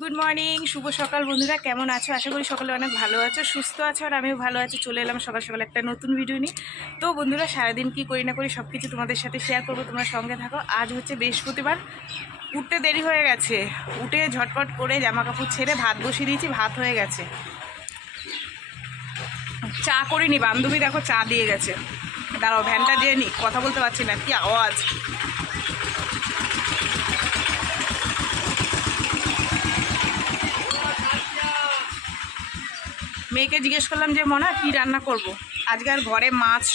Good morning, শুভ সকাল বন্ধুরা। কেমন আছো? আশা করি সকালে অনেক ভালো আছো, সুস্থ আছো, আর আমিও ভালো আছি। চলে এলাম সকাল সকাল একটা নতুন ভিডিও নিয়ে। তো বন্ধুরা, সারাদিন কি করি না করি সব কিছু তোমাদের সাথে শেয়ার করবো, তোমরা সঙ্গে থাকো। আজ হচ্ছে বৃহস্পতিবার, উঠতে দেরি হয়ে গেছে। উঠে ঝটপট করে জামা কাপড় ছেড়ে ভাত বসিয়ে দিয়েছি, ভাত হয়ে গেছে। চা করিনি, বান্ধবী দেখো চা দিয়ে গেছে। দাঁড়াও, ভ্যানটা দিয়ে নি, কথা বলতে পারছি না, কি আওয়াজ। মেয়েকে জিজ্ঞেস করলাম যে মনা কি রান্না করব। আজকে আর ঘরে মাছ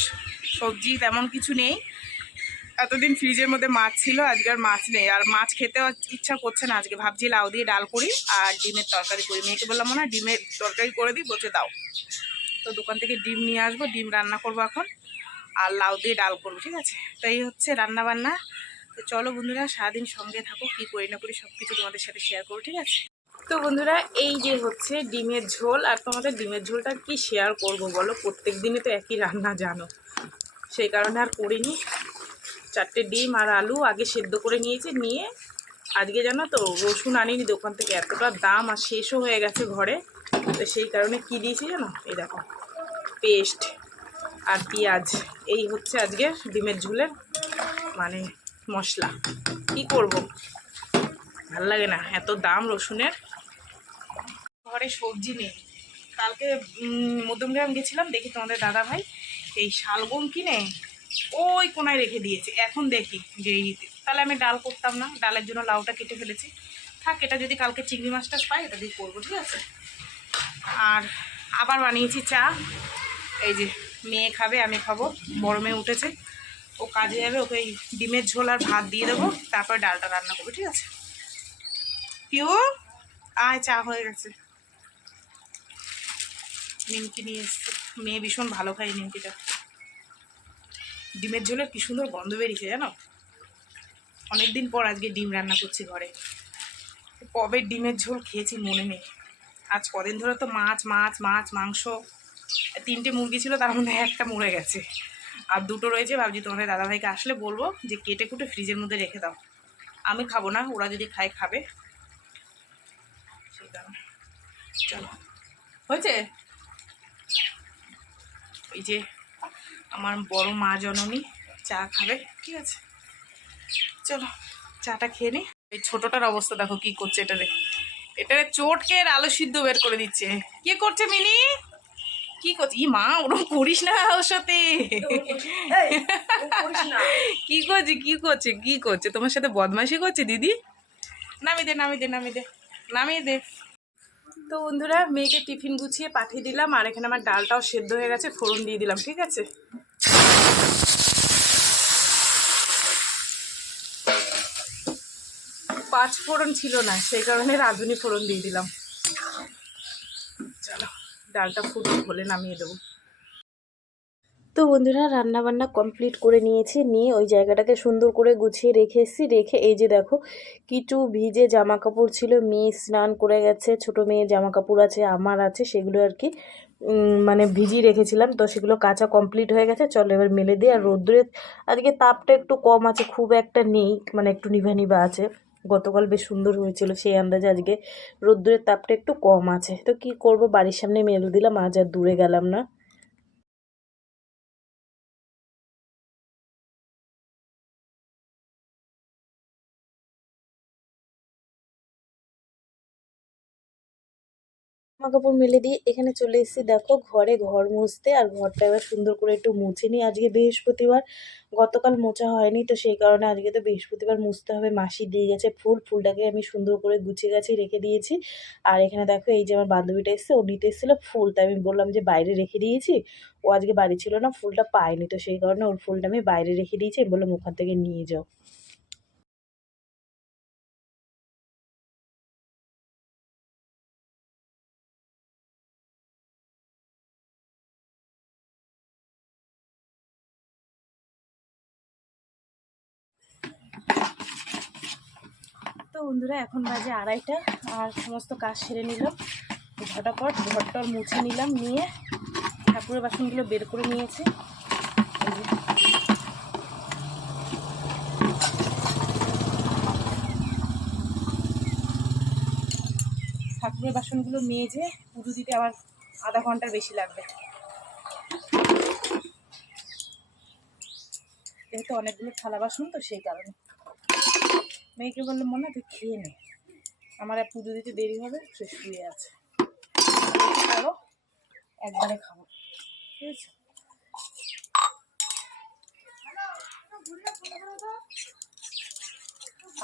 সবজি তেমন কিছু নেই। এতদিন ফ্রিজের মধ্যে মাছ ছিল, আজকে আর মাছ নেই, আর মাছ খেতেও ইচ্ছা করছে না। আজকে ভাবছি লাউ দিয়ে ডাল করি আর ডিমের তরকারি করি। মেয়েকে বললাম মনা ডিমের তরকারি করে দিই, বলছে দাও। তো দোকান থেকে ডিম নিয়ে আসবো, ডিম রান্না করবো এখন, আর লাউ দিয়ে ডাল করবো, ঠিক আছে। তো এই হচ্ছে রান্না বান্না। তো চলো বন্ধুরা, সারাদিন সঙ্গে থাকো, কি করি না করি সব কিছু তোমাদের সাথে শেয়ার করবো, ঠিক আছে। তো বন্ধুরা, এই যে হচ্ছে ডিমের ঝোল, আর তোমাদের ডিমের ঝোলটা কি শেয়ার করব বলো, প্রত্যেক দিনই তো একই রান্না জানো, সেই কারণে আর করিনি। 4টে ডিম আর আলু আগে সেদ্ধ করে নিয়েছি, নিয়ে আজকে জানো তো রসুন আনিনি দোকান থেকে, এতটা দাম আর শেষও হয়ে গেছে ঘরে। তো সেই কারণে কি দিয়েছি জানো, এই দেখো পেস্ট আর পেঁয়াজ, এই হচ্ছে আজকে ডিমের ঝোলের মানে মশলা। কি করব, ভাল লাগে না, এত দাম রসুনের। ঘরে সবজি নেই। কালকে মধ্যমগ্রাম গেছিলাম, দেখি তোমাদের দাদা ভাই এই শালগম কিনে ওই কোনায় রেখে দিয়েছে। এখন দেখি যে তাহলে আমি ডাল করতাম না, ডালের জন্য লাউটা কেটে ফেলেছি। থাক, এটা যদি কালকে চিংড়ি মাছটা পাই এটা দিয়ে করবো, ঠিক আছে। আর আবার বানিয়েছি চা, এই যে মেয়ে খাবে, আমি খাবো। বড় মেয়ে উঠেছে, ও কাজে যাবে, ওকে এই ডিমের ঝোল আর ভাত দিয়ে দেবো, তারপর ডালটা রান্না করবো, ঠিক আছে। পিউ আয়, চা হয়ে গেছে। নিমকি নিয়ে এসছে, মেয়ে ভীষণ ভালো খায় নিমকিটা। ডিমের ঝোলের কি সুন্দর গন্ধ বেরিয়েছে জানো। অনেকদিন পর আজকে ডিম রান্না করছি ঘরে। কবে ডিমের ঝোল খেয়েছি মনে নেই। আজ কদিন ধরে তো মাছ মাছ মাছ মাংস। 3টে মুরগি ছিল, তার মধ্যে একটা মরে গেছে, আর 2টো রয়েছে। ভাবছি তোমাদের দাদাভাইকে আসলে বলবো যে কেটে কুটে ফ্রিজের মধ্যে রেখে দাও। আমি খাবো না, ওরা যদি খায় খাবে, সেই কারণে। চলো, হয়েছে। ওই যে আমার বড় মা জননী চা খাবে, ঠিক আছে। চলো চাটা খেয়ে নি। এই ছোটটার অবস্থা দেখো কি করছে, এটারে চোটকে আলু সিদ্ধ বের করে দিচ্ছে। কি করছে মিনি, কি করছে? ই মা, ওরকম করিস না ওর সাথে। কি করছে কি করছে কি করছে, তোমার সাথে বদমাইশি করছে দিদি। নামিয়ে দে নামিয়ে দে নামিয়ে দে নামিয়ে দে। তো বন্ধুরা, মেয়েকে টিফিন গুছিয়ে পাঠিয়ে দিলাম, আর এখানে আমার ডালটাও সেদ্ধ হয়ে গেছে, ফোড়ন দিয়ে দিলাম, ঠিক আছে। 5 ফোড়ন ছিল না, সেই কারণে রাঁধুনি ফোড়ন দিয়ে দিলাম। চলো ডালটা ফুটে হলে নামিয়ে দেবো। তো বন্ধুরা, রান্না বান্না কমপ্লিট করে নিয়েছি, নিয়ে ওই জায়গাটাকে সুন্দর করে গুছিয়ে রেখে এসেছি। রেখে এই যে দেখো কিছু ভিজে জামা কাপড় ছিল, মেয়ে স্নান করে গেছে, ছোট মেয়ে জামা কাপড় আছে, আমার আছে, সেগুলো আর কি মানে ভিজিয়ে রেখেছিলাম। তো সেগুলো কাচা কমপ্লিট হয়ে গেছে। চলো এবার মেলে দিই। আর রোদ্দুরে আজকে তাপটা একটু কম আছে, খুব একটা নেই, মানে একটু নিভা নিভা আছে। গতকাল বেশ সুন্দর হয়েছিল, সেই আন্দাজে আজকে রোদ্দুরের তাপটা একটু কম আছে। তো কি করব, বাড়ির সামনে মেলে দিলাম, আজ আর দূরে গেলাম না। জামা কাপড় মেলে দিয়ে এখানে চলে এসেছি দেখো ঘরে, ঘর মুছতে। আর ঘরটা এবার সুন্দর করে একটু মুছে নিই। আজকে বৃহস্পতিবার, গতকাল মোছা হয়নি, তো সেই কারণে আজকে তো বৃহস্পতিবার মুছতে হবে। মাসি দিয়ে গেছে ফুলটাকে আমি সুন্দর করে গুছিয়ে গাছি রেখে দিয়েছি। আর এখানে দেখো এই যে আমার বান্ধবীটা এসছে, ও নিতে এসেছিলো ফুল, তাই আমি বললাম যে বাইরে রেখে দিয়েছি। ও আজকে বাড়ি ছিল না, ফুলটা পায়নি, তো সেই কারণে ওর ফুলটা আমি বাইরে রেখে দিয়েছি। আমি বললাম ওখান থেকে নিয়ে যাও। তো বন্ধুরা, এখন বাজে 2:30, আর সমস্ত কাজ সেরে নিলাম ঝটাপট। ঘরটর মুছে নিলাম, নিয়ে ঠাকুরের বাসনগুলো বের করে নিয়েছি। ঠাকুরের বাসনগুলো মেজে পুজো দিতে আবার আধা ঘন্টার বেশি লাগবে, যেহেতু অনেকগুলো থালা বাসন তো সেই কারণে। মেয়েকে বললাম মনে তুই খেয়ে নে, আমার আর পুজো দিতে দেরি হবে, সে শুয়ে আছে, চলো একবারে খাবো, ঠিক আছে।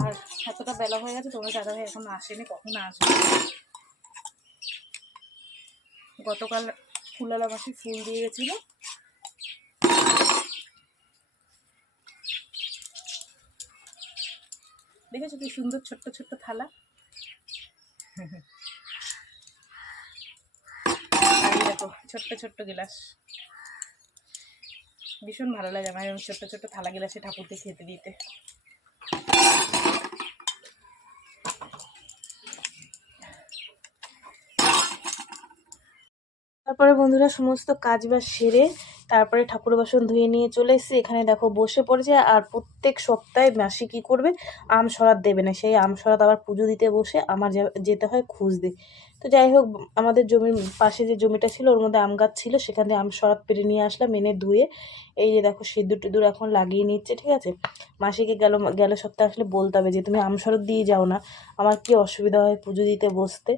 আর এতটা বেলা হয়ে গেছে, তোমার দাদা ভাই এখন আসেনি, কখন আসবে। গতকাল ফুলালা মাসি ফুল দিয়ে গেছিল, দেখেছো কি সুন্দর ছোট্ট ছোট্ট থালা। আর এই দেখো ছোট্ট ছোট্ট গিলাস, ভীষণ ভালো লাগে আমার এরকম ছোট্ট ছোট্ট থালা গিলাসে ঠাকুরকে খেতে দিতে। তারপরে বন্ধুরা সমস্ত কাজ বাজ সেরে তারপরে ঠাকুর বাসন ধুয়ে নিয়ে চলে এসেছি, এখানে দেখো বসে পড়েছে। আর প্রত্যেক সপ্তাহে মাসি কি করবে, আম সরাত দেবে না, সেই আম সরাত আবার পুজো দিতে বসে আমার যেতে হয় খুঁজতে। তো যাই হোক, আমাদের জমির পাশে যে জমিটা ছিল ওর মধ্যে আম গাছ ছিল, সেখান থেকে আম সরাত পেরে নিয়ে আসলাম, এনে ধুয়ে এই যে দেখো সিঁদুর টিঁদুর এখন লাগিয়ে নিচ্ছে, ঠিক আছে। মাসিকে গেল সপ্তাহে আসলে বলতে হবে যে তুমি আম সরাত দিয়ে যাও না, আমার কি অসুবিধা হয় পুজো দিতে বসতে।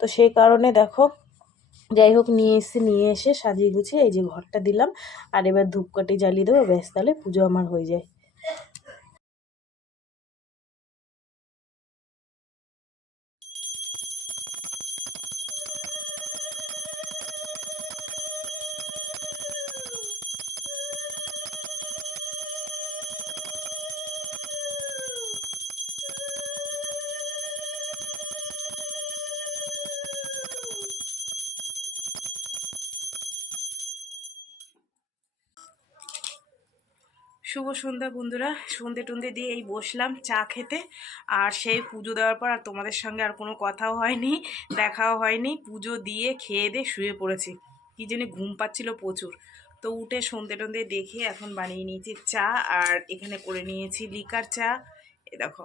তো সেই কারণে দেখো যাই হোক নিয়ে এসে সাজিয়ে গুছিয়ে এই যে ঘরটা দিলাম। আর এবার ধূপকাঠি জ্বালিয়ে দেবো, ব্যাস তাহলে পুজো আমার হয়ে যায়। শুভ সন্ধ্যা বন্ধুরা, সন্ধে টন্ধে দিয়ে এই বসলাম চা খেতে। আর সেই পুজো দেওয়ার পর আর তোমাদের সঙ্গে আর কোনো কথাও হয়নি, দেখাও হয়নি। পুজো দিয়ে খেয়ে দিয়ে শুয়ে পড়েছি, কি জানি ঘুম পাচ্ছিল প্রচুর। তো উঠে সন্ধে টন্ধে দেখে এখন বানিয়ে নিয়েছি চা, আর এখানে করে নিয়েছি লিকার চা, এ দেখো।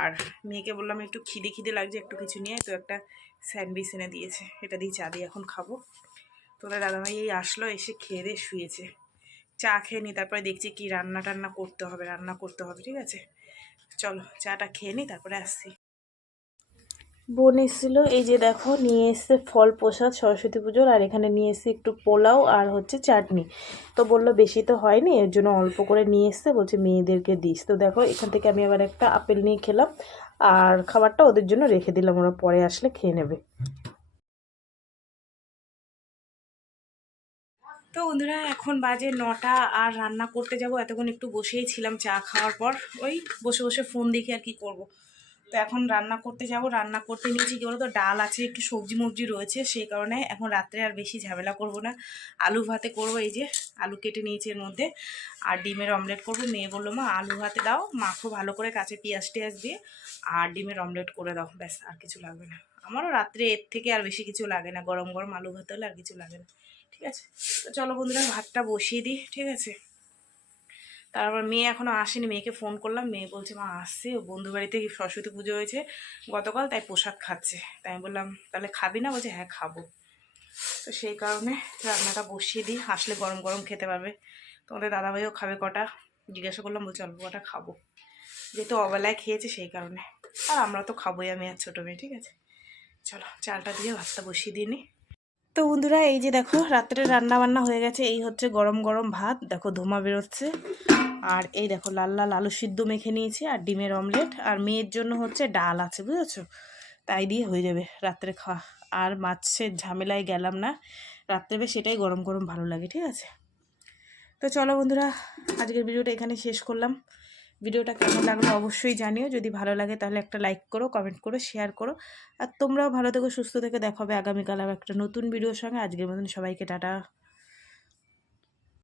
আর মেয়েকে বললাম একটু খিদে খিদে লাগছে, একটু কিছু নিয়ে, তো একটা স্যান্ডউইচ এনে দিয়েছে, এটা দিয়ে চা দিয়ে এখন খাবো। তোদের দাদাভাই এই আসলো, এসে খেয়ে দিয়ে শুয়েছে। চা খেয়ে নিই, তারপরে দেখছি কি রান্না করতে হবে, ঠিক আছে। চলো চাটা খেয়ে নিই, তারপরে আসছি। বোন এসেছিলো, এই যে দেখো নিয়ে এসছে ফল প্রসাদ সরস্বতী পুজোর, আর এখানে নিয়ে এসছে একটু পোলাও আর হচ্ছে চাটনি। তো বললো বেশি তো হয়নি, এর জন্য অল্প করে নিয়ে এসছে, বলছে মেয়েদেরকে দিস। তো দেখো এখান থেকে আমি আবার একটা আপেল নিয়ে খেলাম, আর খাবারটা ওদের জন্য রেখে দিলাম, ওরা পরে আসলে খেয়ে নেবে। তো বন্ধুরা এখন বাজে 9টা, আর রান্না করতে যাব। এতক্ষণ একটু বসেই ছিলাম চা খাওয়ার পর, ওই বসে বসে ফোন দেখি আর কি করব। তো এখন রান্না করতে যাব, রান্না করতে নিয়েছি কি বলো তো, ডাল আছে, একটু সবজি মবজি রয়েছে, সেই কারণে এখন রাত্রে আর বেশি ঝামেলা করব না। আলু ভাতে করব, এই যে আলু কেটে নিয়েছি এর মধ্যে, আর ডিমের অমলেট করব। মেয়ে বললো মা আলু ভাতে দাও, মাখো ভালো করে কাঁচা পেঁয়াজ টেয়াজ দিয়ে, আর ডিমের অমলেট করে দাও, ব্যাস আর কিছু লাগবে না। আমারও রাত্রে এর থেকে আর বেশি কিছু লাগে না, গরম গরম আলু ভাতে হলে আর কিছু লাগে না, ঠিক আছে। তো চলো বন্ধুরা ভাতটা বসিয়ে দিই, ঠিক আছে। তারপর মেয়ে এখনও আসেনি, মেয়েকে ফোন করলাম, মেয়ে বলছে মা আসছে, বন্ধু বাড়িতে সরস্বতী পুজো হয়েছে গতকাল, তাই প্রসাদ খাচ্ছে। তাই আমি বললাম তাহলে খাবি না, বলছে হ্যাঁ খাবো। তো সেই কারণে রান্নাটা বসিয়ে দিই, আসলে গরম গরম খেতে পারবে। তোমাদের দাদাভাইও খাবে কটা, জিজ্ঞাসা করলাম, বলছে অল্প কটা খাবো, যেহেতু অবেলায় খেয়েছে সেই কারণে। আর আমরা তো খাবোই, আমি আর ছোটো মেয়ে, ঠিক আছে। চলো চালটা দিয়ে ভাতটা বসিয়ে দিই নি। তো বন্ধুরা এই যে দেখো রাত্রে রান্না বান্না হয়ে গেছে, এই হচ্ছে গরম গরম ভাত, দেখো ধোঁয়া বেরোচ্ছে। আর এই দেখো লাল লাল আলু সিদ্ধ মেখে নিয়েছি, আর ডিমের অমলেট, আর মেয়ের জন্য হচ্ছে ডাল আছে, বুঝেছো, তাই দিয়ে হয়ে যাবে রাত্রে খাওয়া। আর মাছের ঝামেলায় গেলাম না, রাত্রে বেশ সেটাই গরম গরম ভালো লাগে, ঠিক আছে। তো চলো বন্ধুরা আজকের ভিডিওটা এখানে শেষ করলাম। ভিডিওটা কেমন লাগলো অবশ্যই জানিও, যদি ভালো লাগে তাহলে একটা লাইক করো, কমেন্ট করো, শেয়ার করো। আর তোমরাও ভালো থেকো, সুস্থ থেকে, দেখা হবে আগামীকাল আর একটা নতুন ভিডিওর সঙ্গে। আজকের মতন সবাইকে টাটা।